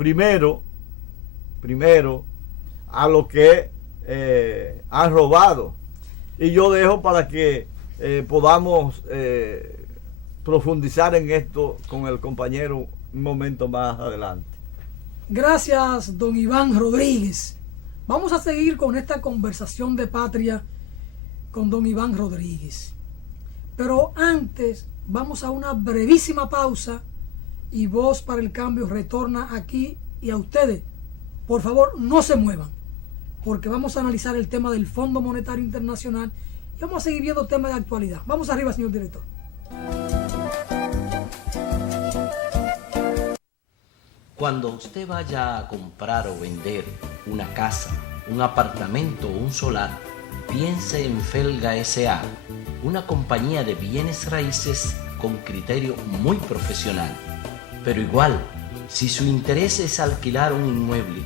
primero a lo que han robado. Y yo dejo para que podamos profundizar en esto con el compañero un momento más adelante. Gracias, don Iván Rodríguez. Vamos a seguir con esta conversación de patria con don Iván Rodríguez. Pero antes vamos a una brevísima pausa y Voz para el Cambio retorna aquí y a ustedes. Por favor, no se muevan, porque vamos a analizar el tema del Fondo Monetario Internacional y vamos a seguir viendo temas de actualidad. Vamos arriba, señor director. Cuando usted vaya a comprar o vender una casa, un apartamento o un solar, piense en Felga S.A., una compañía de bienes raíces con criterio muy profesional. Pero igual, si su interés es alquilar un inmueble,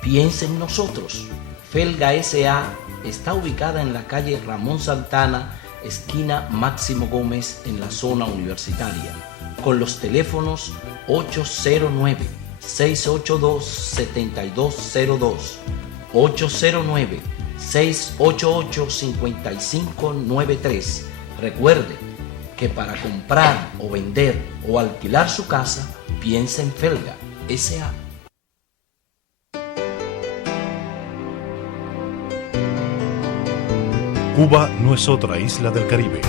piense en nosotros. Felga S.A. está ubicada en la calle Ramón Santana, esquina Máximo Gómez, en la zona universitaria, con los teléfonos 809-682-7202, 809-688-5593. Recuerde que para comprar o vender o alquilar su casa, piense en Felga S.A. Cuba no es otra isla del Caribe.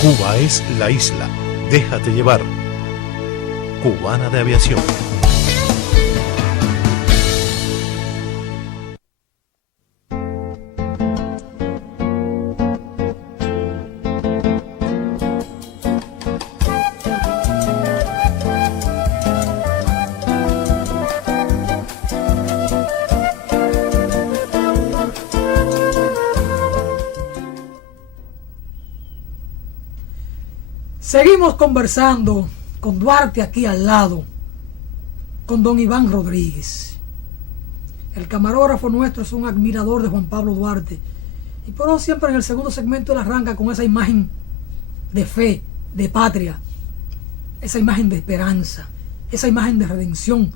Cuba es la isla. Déjate llevar. Cubana de Aviación. Seguimos conversando con Duarte aquí al lado, con don Iván Rodríguez. El camarógrafo nuestro es un admirador de Juan Pablo Duarte. Y por eso siempre en el segundo segmento él arranca con esa imagen de fe, de patria, esa imagen de esperanza, esa imagen de redención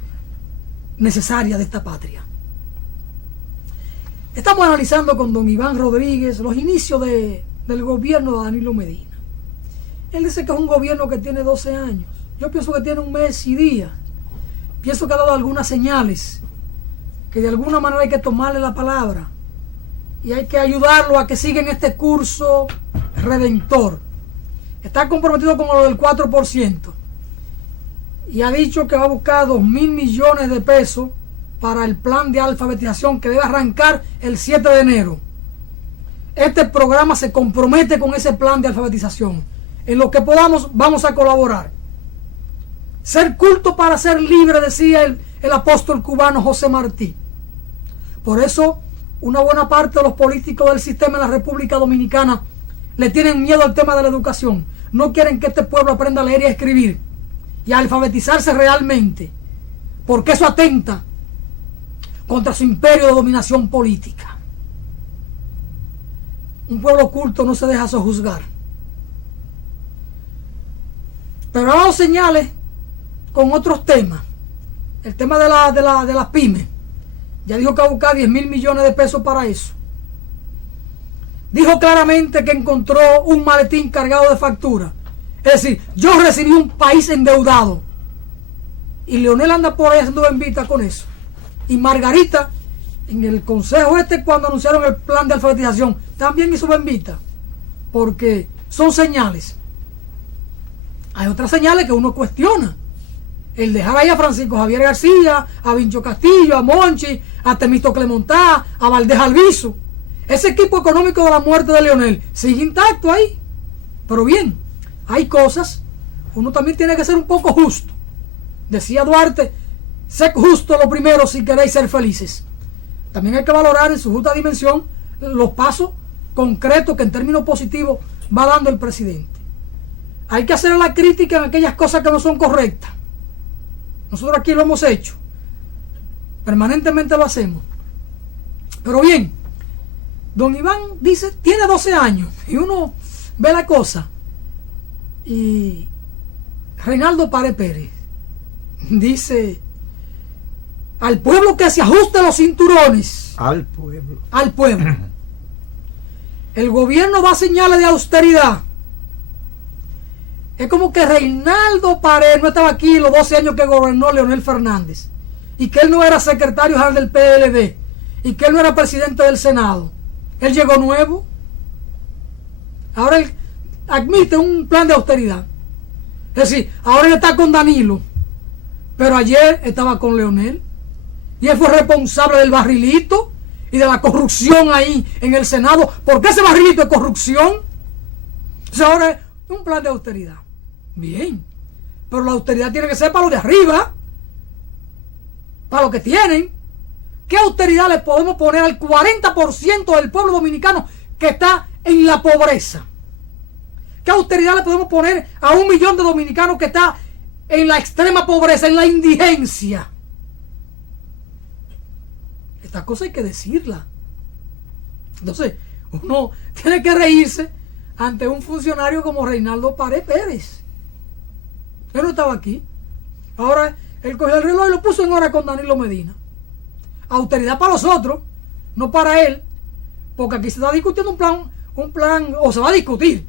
necesaria de esta patria. Estamos analizando con don Iván Rodríguez los inicios del gobierno de Danilo Medina. Él dice que es un gobierno que tiene 12 años. Yo pienso que tiene un mes y días. Pienso que ha dado algunas señales, que de alguna manera hay que tomarle la palabra y hay que ayudarlo a que siga en este curso redentor. Está comprometido con lo del 4% y ha dicho que va a buscar 2.000 millones de pesos para el plan de alfabetización que debe arrancar el 7 de enero. Este programa se compromete con ese plan de alfabetización. En lo que podamos vamos a colaborar. Ser culto para ser libre, decía el apóstol cubano José Martí. Por eso una buena parte de los políticos del sistema en la República Dominicana le tienen miedo al tema de la educación. No quieren que este pueblo aprenda a leer y a escribir y a alfabetizarse realmente, porque eso atenta contra su imperio de dominación política. Un pueblo culto no se deja sojuzgar. Pero ha dado señales con otros temas. El tema de las pymes. Ya dijo que va a buscar 10.000 millones de pesos para eso. Dijo claramente que encontró un maletín cargado de facturas. Es decir, yo recibí un país endeudado. Y Leonel anda por ahí haciendo bembita con eso. Y Margarita, en el consejo cuando anunciaron el plan de alfabetización, también hizo bembita. Porque son señales. Hay otras señales que uno cuestiona. El dejar ahí a Francisco Javier García, a Vincho Castillo, a Monchi, a Temístocle Montá, a Valdés Alviso. Ese equipo económico de la muerte de Leonel sigue intacto ahí. Pero bien, hay cosas. Uno también tiene que ser un poco justo. Decía Duarte, sed justo lo primero si queréis ser felices. también hay que valorar en su justa dimensión los pasos concretos que en términos positivos va dando el presidente. Hay que hacer la crítica en aquellas cosas que no son correctas. Nosotros aquí lo hemos hecho. Permanentemente lo hacemos. Pero bien, don Iván dice, tiene 12 años. Y uno ve la cosa. Y Reinaldo Pared Pérez dice, al pueblo que se ajuste los cinturones. Al pueblo. Al pueblo. El gobierno da señales de austeridad. Es como que Reinaldo Pared no estaba aquí los 12 años que gobernó Leonel Fernández, y que él no era secretario general del PLD, y que él no era presidente del Senado. Él llegó nuevo. Ahora él admite un plan de austeridad. Es decir, ahora él está con Danilo, pero ayer estaba con Leonel, y él fue responsable del barrilito y de la corrupción ahí en el Senado. ¿Por qué ese barrilito de corrupción? O sea, ahora es un plan de austeridad. Bien, pero la austeridad tiene que ser para los de arriba, para los que tienen. ¿Qué austeridad le podemos poner al 40% del pueblo dominicano que está en la pobreza? ¿Qué austeridad le podemos poner a 1 millón de dominicanos que está en la extrema pobreza, en la indigencia? Esta cosa hay que decirla. Entonces, uno tiene que reírse ante un funcionario como Reinaldo Pared Pérez. Él no estaba aquí. Ahora él cogió el reloj y lo puso en hora con Danilo Medina. Austeridad para los otros, no para él, porque aquí se está discutiendo un plan, o se va a discutir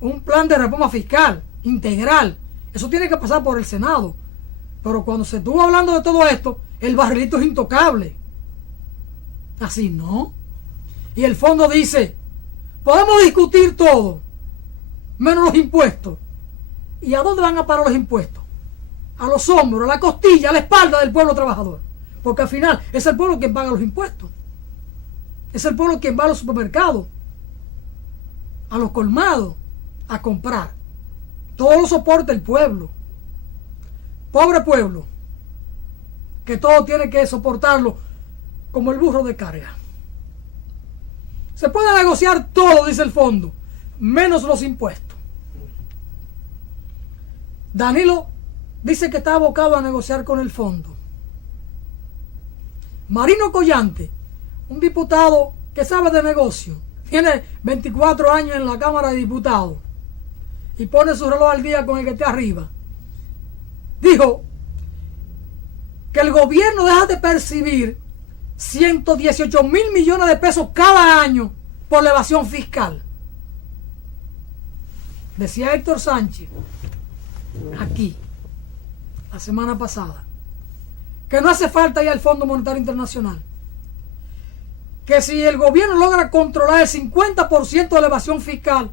un plan de reforma fiscal integral. Eso tiene que pasar por el Senado. Pero cuando se estuvo hablando de todo esto, el barrilito es intocable. Así no. Y el fondo dice, podemos discutir todo, menos los impuestos. ¿Y a dónde van a parar los impuestos? A los hombros, a la costilla, a la espalda del pueblo trabajador. Porque al final es el pueblo quien paga los impuestos. Es el pueblo quien va a los supermercados, a los colmados, a comprar. Todo lo soporta el pueblo. Pobre pueblo, que todo tiene que soportarlo como el burro de carga. Se puede negociar todo, dice el fondo, menos los impuestos. Danilo dice que está abocado a negociar con el fondo. Marino Collante, un diputado que sabe de negocio, tiene 24 años en la Cámara de Diputados y pone su reloj al día con el que esté arriba, dijo que el gobierno deja de percibir 118,000 millones de pesos cada año por la evasión fiscal. Decía Héctor Sánchez aquí la semana pasada que no hace falta ir al Fondo Monetario Internacional, que si el gobierno logra controlar el 50% de la evasión fiscal,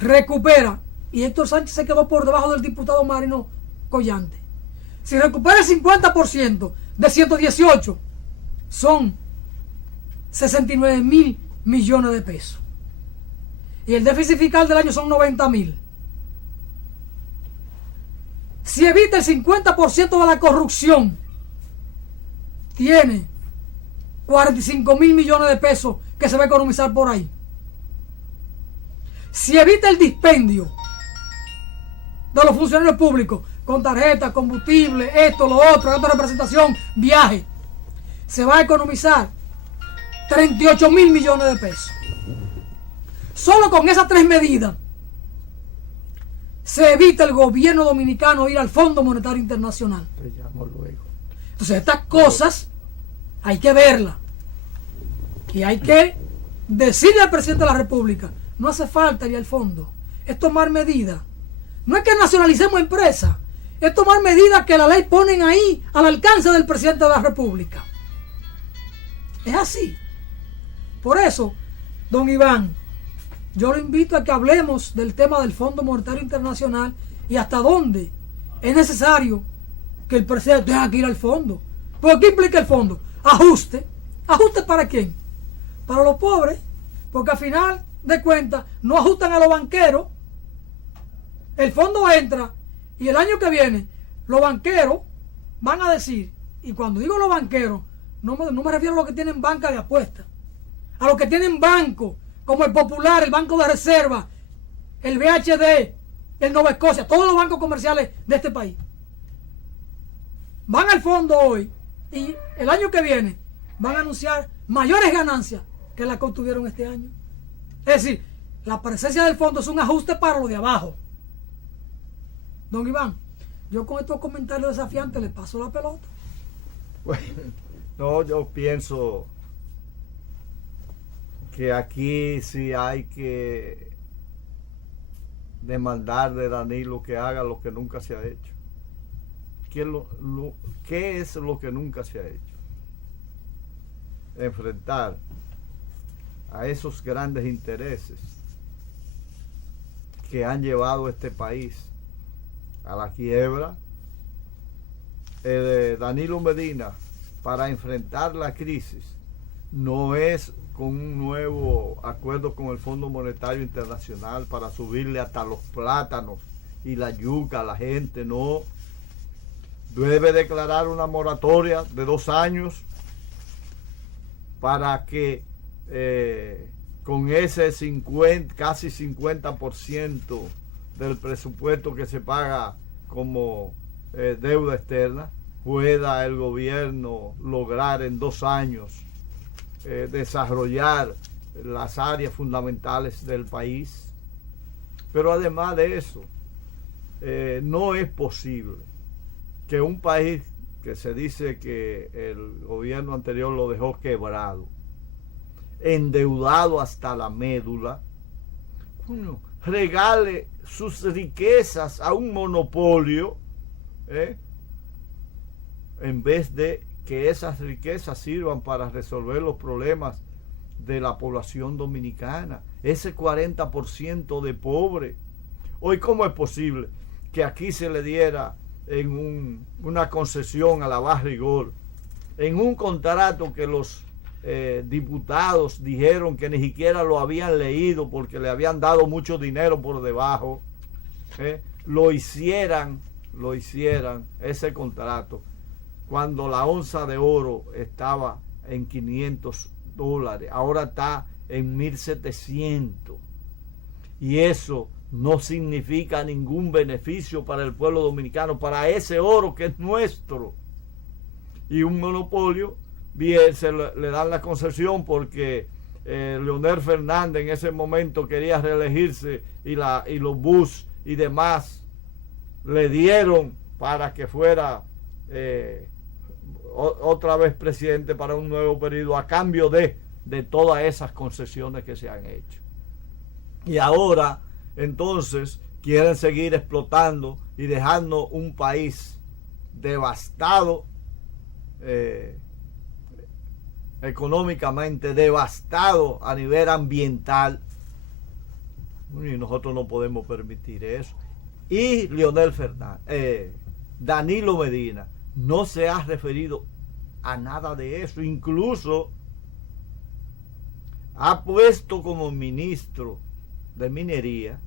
recupera, y Héctor Sánchez se quedó por debajo del diputado Marino Collante, si recupera el 50% de 118, son 69,000 millones de pesos. Y el déficit fiscal del año son 90,000. Si evita el 50% de la corrupción, tiene 45,000 millones de pesos que se va a economizar por ahí. Si evita el dispendio de los funcionarios públicos con tarjeta, combustible, esto, lo otro, otra representación, viaje, se va a economizar 38,000 millones de pesos. Solo con esas 3 medidas se evita el gobierno dominicano ir al Fondo Monetario Internacional. Te llamo luego. Entonces estas cosas hay que verlas y hay que decirle al presidente de la República, no hace falta ir al fondo, es tomar medidas. No es que nacionalicemos empresas, es tomar medidas que la ley ponen ahí al alcance del presidente de la República. Es así. Por eso, don Iván, yo lo invito a que hablemos del tema del Fondo Monetario Internacional y hasta dónde es necesario que el presidente tenga que ir al fondo. ¿Por qué implica el fondo? Ajuste. ¿Ajuste para quién? Para los pobres, porque al final de cuentas no ajustan a los banqueros. El fondo entra y el año que viene los banqueros van a decir, y cuando digo los banqueros, no me refiero a los que tienen banca de apuestas, a los que tienen bancos, como el Popular, el Banco de Reserva, el BHD, el Nova Escocia, todos los bancos comerciales de este país. Van al fondo hoy y el año que viene van a anunciar mayores ganancias que las que obtuvieron este año. Es decir, la presencia del fondo es un ajuste para lo de abajo. Don Iván, yo con estos comentarios desafiantes le paso la pelota. Bueno, no, yo pienso que aquí sí hay que demandar de Danilo que haga lo que nunca se ha hecho. ¿Qué es lo que nunca se ha hecho? Enfrentar a esos grandes intereses que han llevado a este país a la quiebra. Danilo Medina, para enfrentar la crisis, no es con un nuevo acuerdo con el Fondo Monetario Internacional para subirle hasta los plátanos y la yuca a la gente, no. Debe declarar una moratoria de 2 años para que con ese casi 50% del presupuesto que se paga como deuda externa, pueda el gobierno lograr en 2 años desarrollar las áreas fundamentales del país. Pero además de eso, no es posible que un país que se dice que el gobierno anterior lo dejó quebrado, endeudado hasta la médula, regale sus riquezas a un monopolio, en vez de que esas riquezas sirvan para resolver los problemas de la población dominicana, ese 40% de pobre. Hoy, ¿cómo es posible que aquí se le diera en una concesión a la Barrigol, en un contrato que los diputados dijeron que ni siquiera lo habían leído porque le habían dado mucho dinero por debajo, lo hicieran ese contrato cuando la onza de oro estaba en $500, ahora está en 1.700, y eso no significa ningún beneficio para el pueblo dominicano, para ese oro que es nuestro. Y un monopolio, bien, le dan la concesión porque Leonel Fernández en ese momento quería reelegirse y los Bush y demás le dieron para que fuera otra vez presidente para un nuevo periodo a cambio de todas esas concesiones que se han hecho. Y ahora entonces quieren seguir explotando y dejando un país devastado, económicamente devastado a nivel ambiental, y nosotros no podemos permitir eso. Y Leonel Fernández, Danilo Medina, no se ha referido a nada de eso, incluso ha puesto como ministro de minería,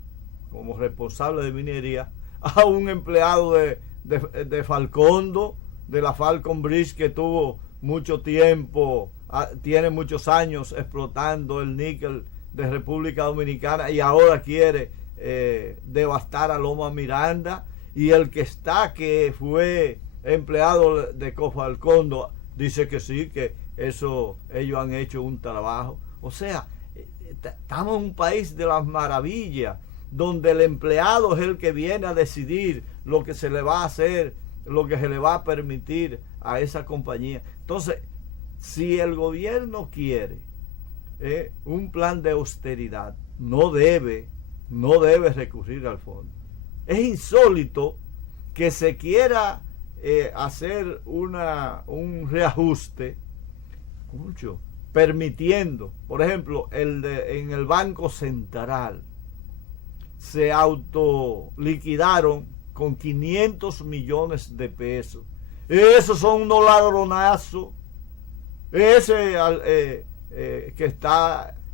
como responsable de minería, a un empleado de Falcondo, de la Falcon Bridge, que tuvo mucho tiempo, tiene muchos años explotando el níquel de República Dominicana, y ahora quiere devastar a Loma Miranda. Y el que fue empleado de Cofalcondo dice que sí, que eso ellos han hecho un trabajo. O sea, estamos en un país de las maravillas, donde el empleado es el que viene a decidir lo que se le va a hacer, lo que se le va a permitir a esa compañía. Entonces, si el gobierno quiere un plan de austeridad, no debe recurrir al fondo. Es insólito que se quiera hacer un reajuste, permitiendo, por ejemplo, en el Banco Central se autoliquidaron con 500 millones de pesos. Esos son unos ladronazos. Ese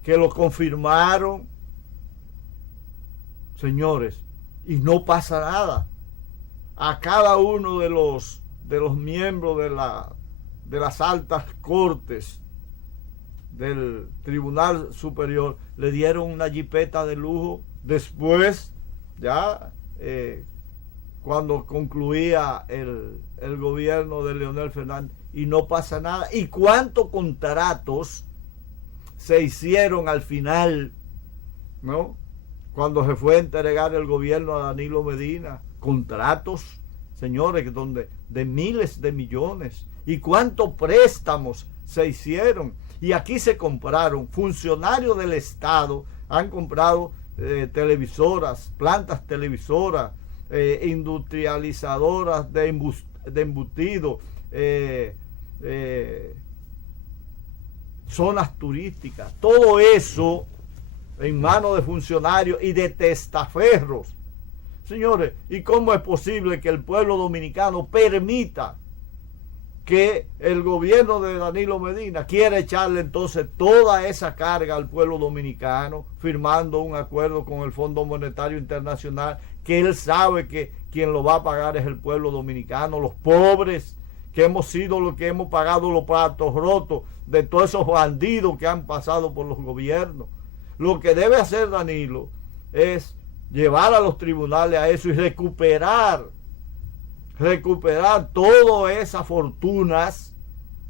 que lo confirmaron, señores, y no pasa nada. A cada uno de los miembros de las altas cortes del Tribunal Superior le dieron una jipeta de lujo después, ya cuando concluía el gobierno de Leonel Fernández, y no pasa nada. ¿Y cuántos contratos se hicieron al final, ¿no? Cuando se fue a entregar el gobierno a Danilo Medina? Contratos, señores, donde de miles de millones. ¿Y cuántos préstamos se hicieron? Y aquí se compraron, funcionarios del Estado han comprado televisoras, plantas televisoras, industrializadoras de embutido, zonas turísticas, todo eso en manos de funcionarios y de testaferros. Señores, ¿y cómo es posible que el pueblo dominicano permita que el gobierno de Danilo Medina quiera echarle entonces toda esa carga al pueblo dominicano, firmando un acuerdo con el Fondo Monetario Internacional, que él sabe que quien lo va a pagar es el pueblo dominicano, los pobres, que hemos sido los que hemos pagado los platos rotos de todos esos bandidos que han pasado por los gobiernos? Lo que debe hacer Danilo es llevar a los tribunales a eso y recuperar todas esas fortunas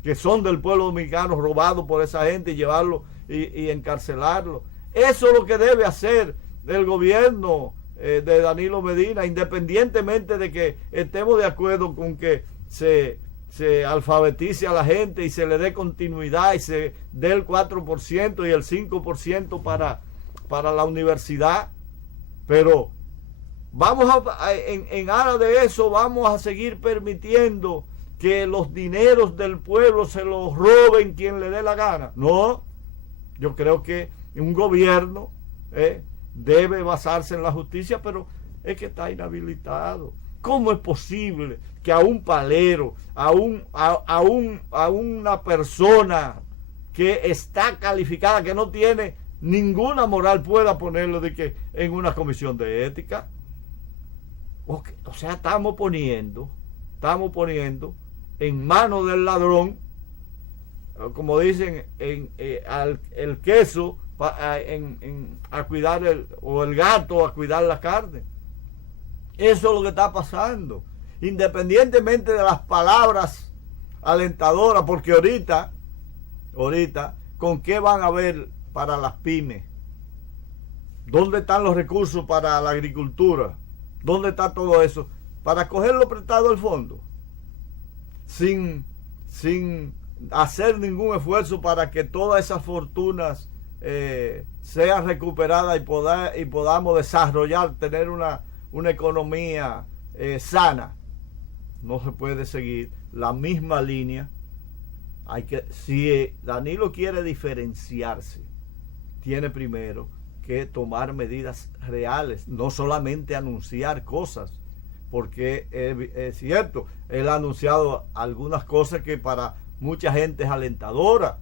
que son del pueblo dominicano, robado por esa gente, y llevarlo y encarcelarlo. Eso es lo que debe hacer el gobierno de Danilo Medina, independientemente de que estemos de acuerdo con que se alfabetice a la gente y se le dé continuidad y se dé el 4% y el 5% para la universidad. Pero vamos en aras de eso, vamos a seguir permitiendo que los dineros del pueblo se los roben quien le dé la gana. No, yo creo que un gobierno debe basarse en la justicia, pero es que está inhabilitado. ¿Cómo es posible que a un palero, a una persona que está calificada, que no tiene ninguna moral, pueda ponerlo de que en una comisión de ética? O sea, estamos poniendo en manos del ladrón, como dicen, el queso a cuidar el gato a cuidar la carne. Eso es lo que está pasando, independientemente de las palabras alentadoras, porque ahorita, ¿con qué van a ver para las pymes? ¿Dónde están los recursos para la agricultura? ¿Dónde está todo eso? Para cogerlo prestado al fondo, sin hacer ningún esfuerzo para que todas esas fortunas sean recuperadas y podamos desarrollar, tener una economía sana. No se puede seguir la misma línea. Si Danilo quiere diferenciarse, tiene primero que tomar medidas reales, no solamente anunciar cosas, porque es cierto, él ha anunciado algunas cosas que para mucha gente es alentadora,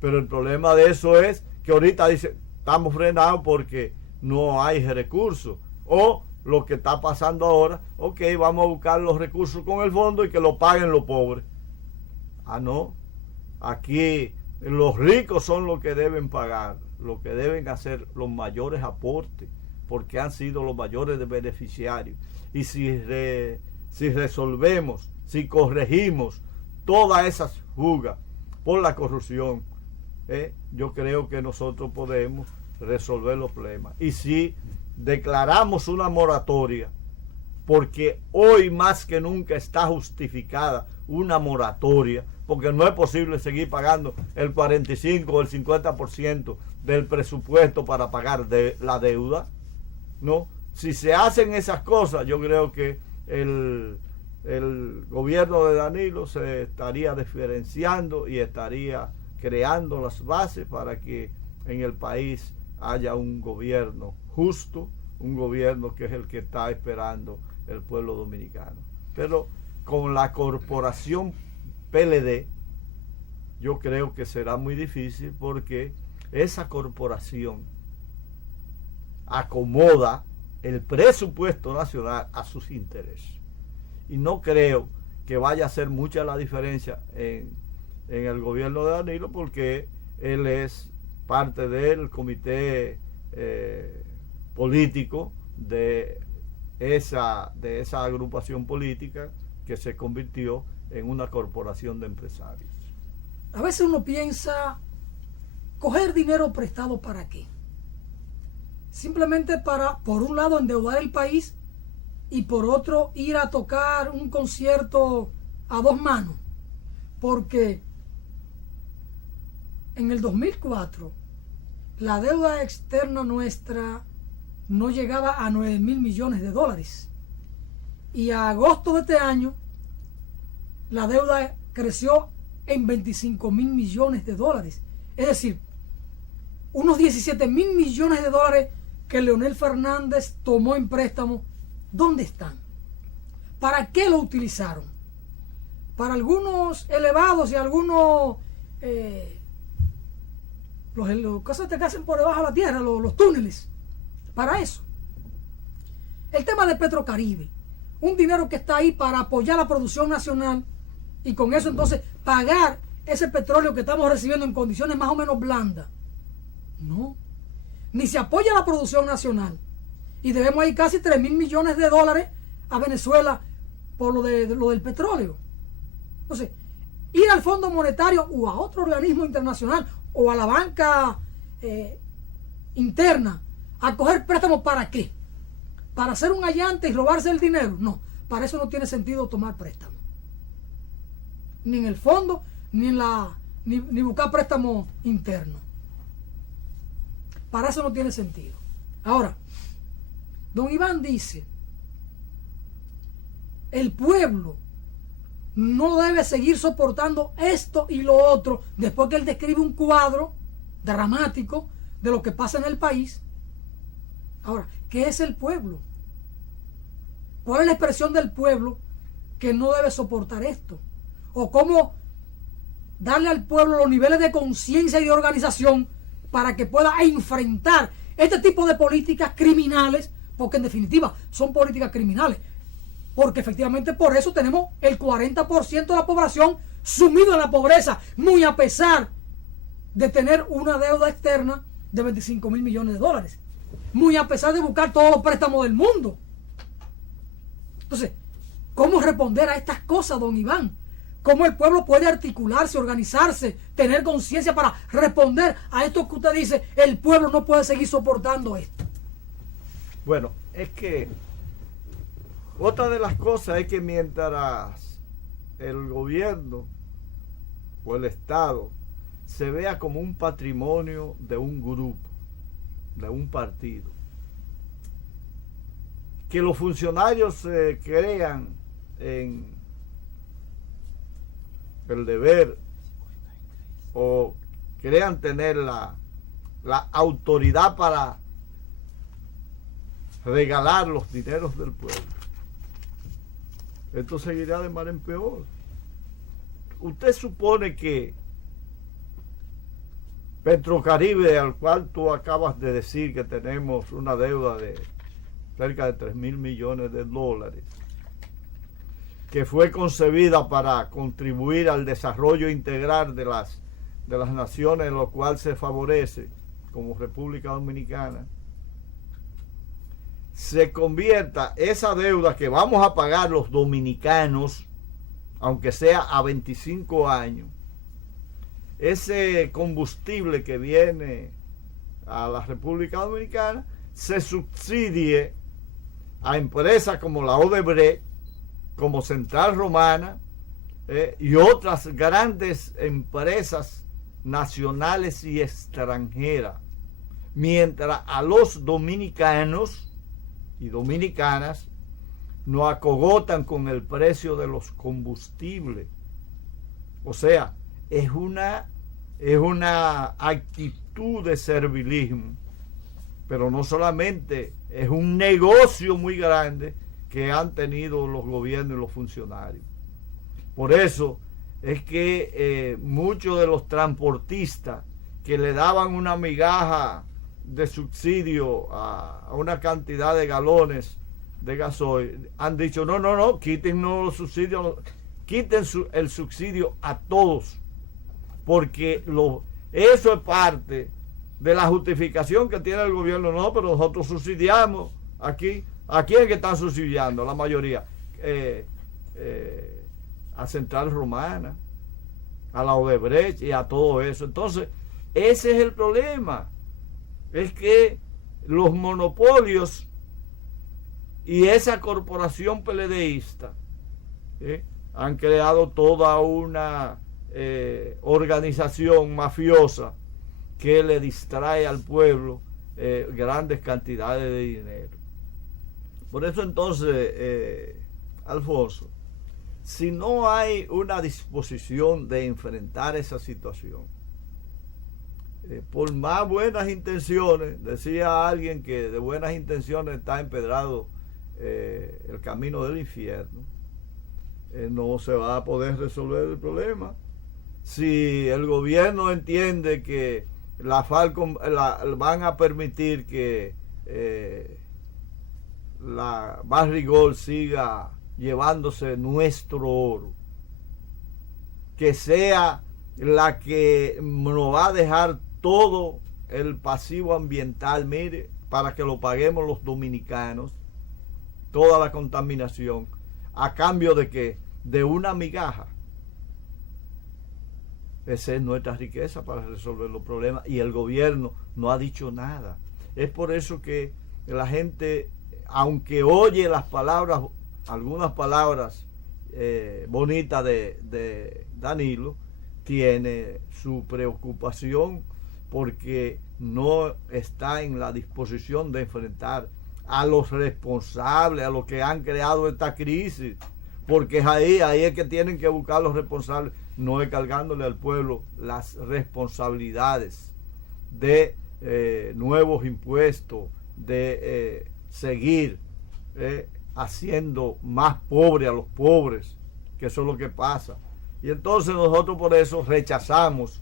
pero el problema de eso es que ahorita dice, estamos frenados porque no hay recursos, o lo que está pasando ahora, vamos a buscar los recursos con el fondo y que lo paguen los pobres. No, aquí los ricos son los que deben pagar, los que deben hacer los mayores aportes, porque han sido los mayores beneficiarios. Y si resolvemos, si corregimos todas esas fugas por la corrupción, yo creo que nosotros podemos resolver los problemas. Y si declaramos una moratoria, porque hoy más que nunca está justificada una moratoria, porque no es posible seguir pagando el 45 o el 50% del presupuesto para pagar la deuda, ¿no? Si se hacen esas cosas, yo creo que el gobierno de Danilo se estaría diferenciando y estaría creando las bases para que en el país haya un gobierno justo, un gobierno que es el que está esperando el pueblo dominicano. Pero con la corporación PLD, yo creo que será muy difícil, porque esa corporación acomoda el presupuesto nacional a sus intereses. Y no creo que vaya a hacer mucha la diferencia en en el gobierno de Danilo, porque él es parte del comité político de esa agrupación política que se convirtió en una corporación de empresarios. A veces uno piensa, coger dinero prestado ¿para qué? Simplemente para, por un lado, endeudar el país y por otro, ir a tocar un concierto a dos manos. Porque en el 2004 la deuda externa nuestra no llegaba a 9.000 millones de dólares. Y a agosto de este año la deuda creció en 25.000 millones de dólares. Es decir, unos 17.000 millones de dólares que Leonel Fernández tomó en préstamo, ¿dónde están? ¿Para qué lo utilizaron? Para algunos elevados y algunos los cosas que hacen por debajo de la tierra, los túneles, para eso. El tema de Petrocaribe, un dinero que está ahí para apoyar la producción nacional y con eso entonces pagar ese petróleo que estamos recibiendo en condiciones más o menos blandas. No, ni se apoya la producción nacional y debemos ahí casi 3.000 millones de dólares a Venezuela por lo del petróleo. Entonces, ir al Fondo Monetario o a otro organismo internacional o a la banca interna a coger préstamos, ¿para qué? ¿Para hacer un allante y robarse el dinero? No, para eso no tiene sentido tomar préstamos. Ni en el fondo, ni buscar préstamos internos. Para eso no tiene sentido. Ahora, don Iván dice, el pueblo no debe seguir soportando esto y lo otro, después que él describe un cuadro dramático de lo que pasa en el país. Ahora, ¿qué es el pueblo? ¿Cuál es la expresión del pueblo que no debe soportar esto? ¿O cómo darle al pueblo los niveles de conciencia y de organización para que pueda enfrentar este tipo de políticas criminales? Porque en definitiva son políticas criminales. Porque efectivamente por eso tenemos el 40% de la población sumido en la pobreza, muy a pesar de tener una deuda externa de 25.000 millones de dólares. Muy a pesar de buscar todos los préstamos del mundo. Entonces, ¿cómo responder a estas cosas, don Iván? ¿Cómo el pueblo puede articularse, organizarse, tener conciencia para responder a esto que usted dice? El pueblo no puede seguir soportando esto. Bueno, es que otra de las cosas es que mientras el gobierno o el Estado se vea como un patrimonio de un grupo, de un partido, que los funcionarios se crean en el deber o crean tener la autoridad para regalar los dineros del pueblo, esto seguirá de mal en peor. Usted supone que Petrocaribe, al cual tú acabas de decir que tenemos una deuda de cerca de 3.000 millones de dólares, que fue concebida para contribuir al desarrollo integral de las naciones en las cuales se favorece, como República Dominicana, se convierta esa deuda que vamos a pagar los dominicanos, aunque sea a 25 años, ese combustible que viene a la República Dominicana, se subsidie a empresas como la Odebrecht, como Central Romana y otras grandes empresas nacionales y extranjeras, mientras a los dominicanos y dominicanas nos acogotan con el precio de los combustibles. O sea, es una actitud de servilismo, pero no solamente, es un negocio muy grande que han tenido los gobiernos y los funcionarios. Por eso es que muchos de los transportistas que le daban una migaja de subsidio a una cantidad de galones de gasoil han dicho no, quítennos los subsidios, quiten el subsidio a todos porque eso es parte de la justificación que tiene el gobierno. No, pero nosotros subsidiamos aquí. ¿A quién que están subsidiando? La mayoría. A Central Romana, a la Odebrecht y a todo eso. Entonces, ese es el problema. Es que los monopolios y esa corporación PLDista han creado toda una organización mafiosa que le distrae al pueblo grandes cantidades de dinero. Por eso entonces, Alfonso, si no hay una disposición de enfrentar esa situación, por más buenas intenciones, decía alguien que de buenas intenciones está empedrado el camino del infierno, no se va a poder resolver el problema. Si el gobierno entiende que la Falcon van a permitir que la Barrick siga llevándose nuestro oro, que sea la que nos va a dejar todo el pasivo ambiental, mire, para que lo paguemos los dominicanos, toda la contaminación, a cambio de que de una migaja. Esa es nuestra riqueza para resolver los problemas, y el gobierno no ha dicho nada. Es por eso que la gente, aunque oye las palabras, algunas palabras bonitas de Danilo, tiene su preocupación porque no está en la disposición de enfrentar a los responsables, a los que han creado esta crisis, porque ahí es que tienen que buscar los responsables, no es cargándole al pueblo las responsabilidades de nuevos impuestos, de seguir haciendo más pobres a los pobres, que eso es lo que pasa. Y entonces nosotros por eso rechazamos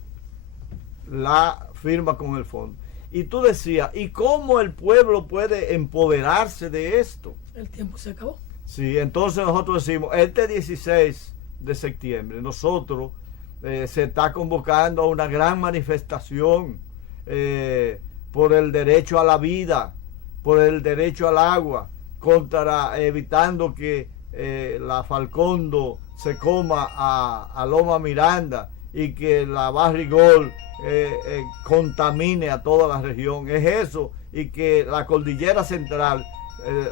la firma con el fondo. Y tú decías, ¿y cómo el pueblo puede empoderarse de esto? El tiempo se acabó. Sí, entonces nosotros decimos, este 16 de septiembre, nosotros se está convocando a una gran manifestación por el derecho a la vida, por el derecho al agua, evitando que la Falcondo se coma a Loma Miranda y que la Barrick contamine a toda la región. Es eso, y que la cordillera central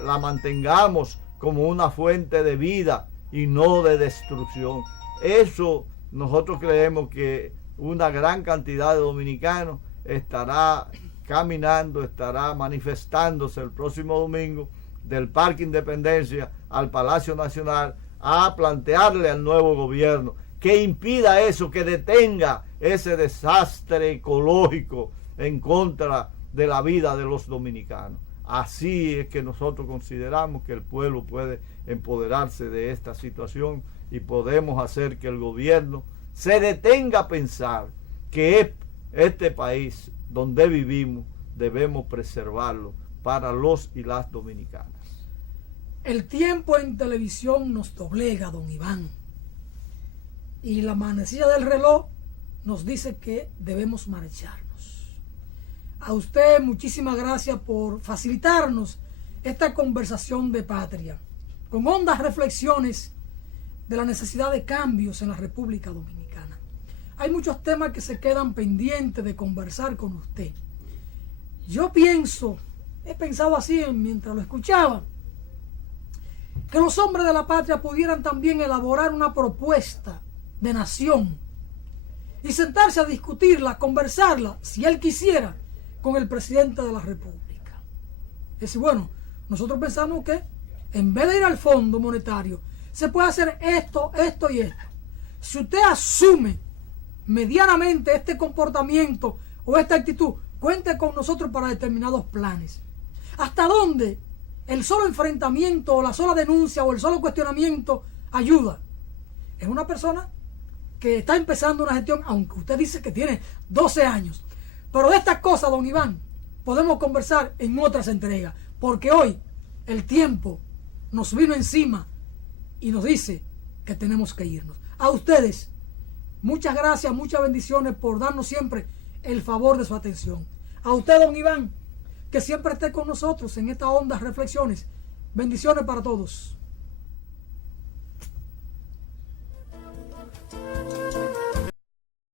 la mantengamos como una fuente de vida y no de destrucción. Eso nosotros creemos que una gran cantidad de dominicanos estará caminando, estará manifestándose el próximo domingo del Parque Independencia al Palacio Nacional a plantearle al nuevo gobierno que impida eso, que detenga ese desastre ecológico en contra de la vida de los dominicanos. Así es que nosotros consideramos que el pueblo puede empoderarse de esta situación y podemos hacer que el gobierno se detenga a pensar que este país donde vivimos debemos preservarlo para los y las dominicanas. El tiempo en televisión nos doblega, don Iván, y la manecilla del reloj nos dice que debemos marcharnos. A usted muchísimas gracias por facilitarnos esta conversación de patria, con hondas reflexiones de la necesidad de cambios en la República Dominicana. Hay muchos temas que se quedan pendientes de conversar con usted. Yo he pensado así mientras lo escuchaba, que los hombres de la patria pudieran también elaborar una propuesta de nación y sentarse a discutirla, conversarla, si él quisiera, con el presidente de la República. Es decir, bueno, nosotros pensamos que en vez de ir al Fondo Monetario, se puede hacer esto, esto y esto. Si usted asume medianamente este comportamiento o esta actitud, cuente con nosotros para determinados planes. ¿Hasta dónde el solo enfrentamiento o la sola denuncia o el solo cuestionamiento ayuda? Es una persona que está empezando una gestión, aunque usted dice que tiene 12 años. Pero de estas cosas, don Iván, podemos conversar en otras entregas, porque hoy el tiempo nos vino encima y nos dice que tenemos que irnos. A ustedes, Muchas gracias, muchas bendiciones por darnos siempre el favor de su atención. A usted, don Iván, que siempre esté con nosotros en estas hondas reflexiones. Bendiciones para todos.